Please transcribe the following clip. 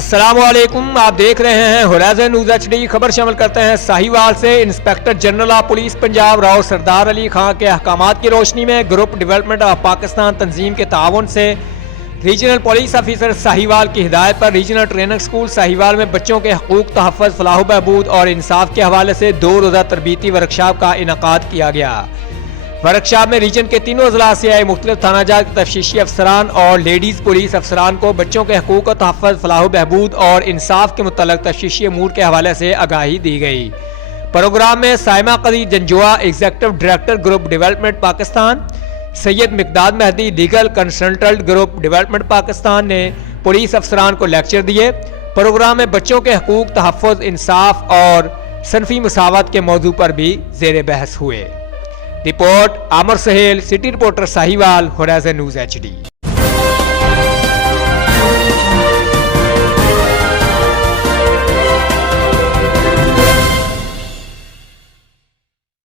السلام علیکم، آپ دیکھ رہے ہیں ہورائزن نیوز ایچ ڈی۔ خبر شامل کرتے ہیں ساہیوال سے۔ Inspector general of police Punjab Rao سردار علی خان کے احکامات کی روشنی میں گروپ ڈیولپمنٹ آف پاکستان تنظیم کے تعاون سے ریجنل پولیس آفیسر ساہیوال کی ہدایت پر ریجنل ٹریننگ سکول ساہیوال میں بچوں کے حقوق، تحفظ، فلاح و بہبود اور انصاف کے حوالے سے 2 روزہ تربیتی ورکشاپ کا انعقاد کیا گیا۔ ورکشاپ میں ریجن کے تینوں اضلاع سے آئے مختلف تھانہ جات کے تفتیشی افسران اور لیڈیز پولیس افسران کو بچوں کے حقوق و تحفظ، فلاح و بہبود اور انصاف کے متعلق تفتیشی امور کے حوالے سے آگاہی دی گئی۔ پروگرام میں Saima Qadir Janjua, executive director group development Pakistan, Syed Miqdad Mehdi, legal consultant group development Pakistan نے پولیس افسران کو لیکچر دیے۔ پروگرام میں بچوں کے حقوق، تحفظ، انصاف اور صنفی مساوات کے موضوع پر بھی زیر بحث ہوئے۔ Report Amir Sohail, city reporter Sahiwal, horizon news H D.